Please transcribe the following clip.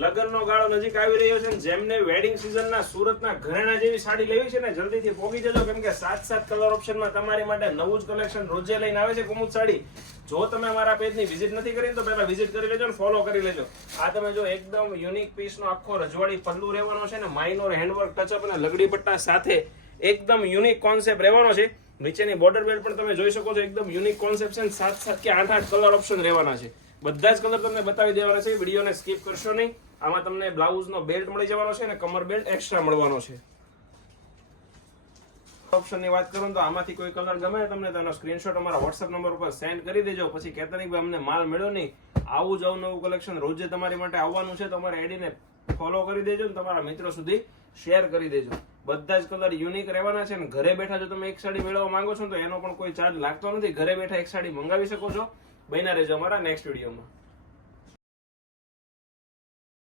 લગ્નનો ગાળો નજીક આવી રહ્યો છે, જેમને વેડિંગ સિઝનના સુરતના ઘરેણા જેવી સાડી લેવી છે ને જલ્દીથી પહોંચી જજો, કેમ કે 7 કલર ઓપ્શનમાં તમારી માટે નવું જ કલેક્શન રોજે લઈને આવે છે કુમુદ સાડી. જો તમે અમારા પેજની વિઝિટ નથી કરી તો પહેલા વિઝિટ કરી લેજો ને ફોલો કરી લેજો. આ તમે જો એકદમ યુનિક પીસનો આખો રજવાડી પલ્લુ રહેવાનો છે ને માઇનોર હેન્ડવર્ક ટચઅપ અને લગડી પટ્ટા સાથે એકદમ યુનિક કોન્સેપ્ટ રહેવાનો છે. નીચેની બોર્ડર બેલ્ટ પણ તમે જોઈ શકો છો, એકદમ યુનિક કોન્સેપ્ટ છે. 7 કે 8 કલર ઓપ્શન રહેવાના છે. બધા જ કલર તમને બતાવી દેવાના છે. વિડીયોને સ્કીપ કરશો નહીં. આમાં તમને બ્લાઉઝનો બેલ્ટ મળી જવાનો છે અને કમર બેલ્ટ એક્સ્ટ્રા મળવાનો છે. ઓપ્શનની વાત કરું તો આમાંથી કોઈ કલર ગમે તમને તો એનો સ્ક્રીનશોટ અમારા WhatsApp નંબર ઉપર સેન્ડ કરી દેજો. પછી કહેતા નહીં કે અમને માલ મળ્યો નહીં. આવું જ અવનવું કલેક્શન રોજે તમારી માટે આવવાનું છે. તમારે આઈડીને ફોલો કરી દેજો ને તમારા મિત્રો સુધી શેર કરી દેજો. બધા જ કલર યુનિક રહેવાના છે અને ઘરે બેઠા જો તમે એક સાડી મેળવવા માંગો છો તો એનો પણ કોઈ ચાર્જ લાગતો નથી. ઘરે બેઠા એક સાડી મંગાવી શકો છો. બન્યા રહેજો અમારા નેક્સ્ટ વિડીયોમાં.